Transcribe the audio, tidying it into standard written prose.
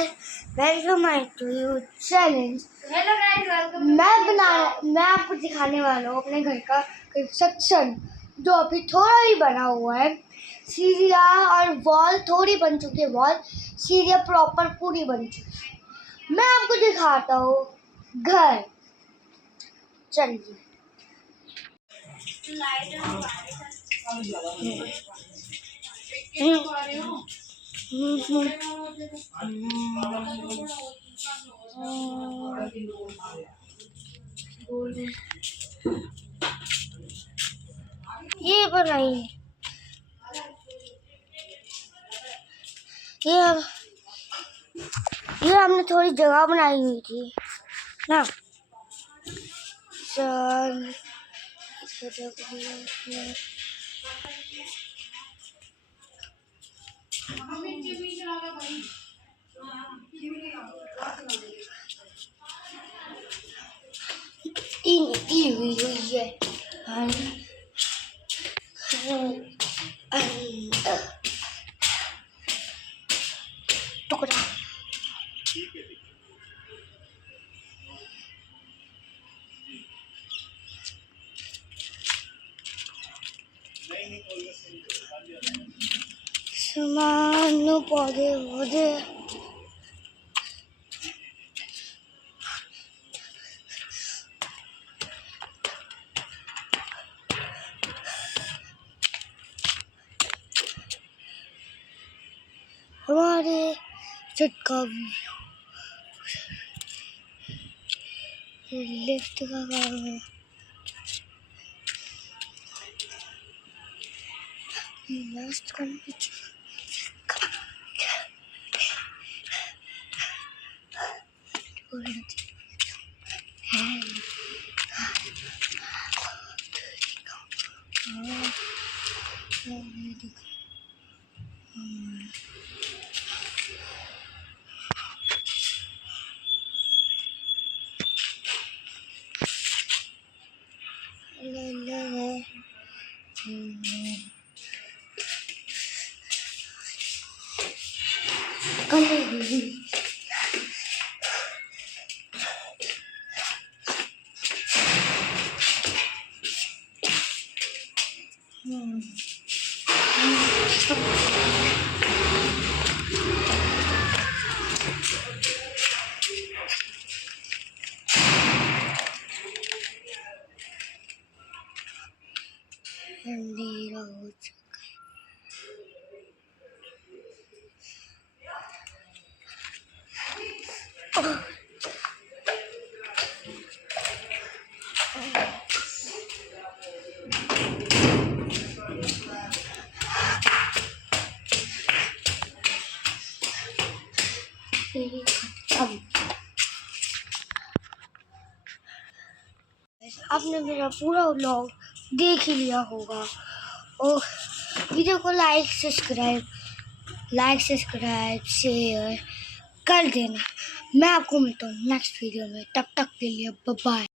Guys, welcome my to you challenge. Hello guys, welcome. मैं आपको दिखाने वाला हूँ अपने घर का कंस्ट्रक्शन, जो अभी थोड़ा ही बना हुआ है। सीढ़ियाँ और वॉल थोड़ी बन चुकी है, वॉल सीढ़ियाँ प्रॉपर पूरी बन चुकी है। मैं आपको दिखाता हूँ घर। चलिए। ये बनाई, ये हमने थोड़ी जगह बनाई हुई थी ना। चल हुई है। टुकड़ा सामान पौधे पौधे हमारे चटका लिफ्ट का काम है। लास्ट करने अंधेरा हो चुका है। आपने मेरा पूरा व्लॉग देख ही लिया होगा और वीडियो को लाइक सब्सक्राइब शेयर कर देना। मैं आपको मिलता हूँ नेक्स्ट वीडियो में, तब तक के लिए बाय बाय।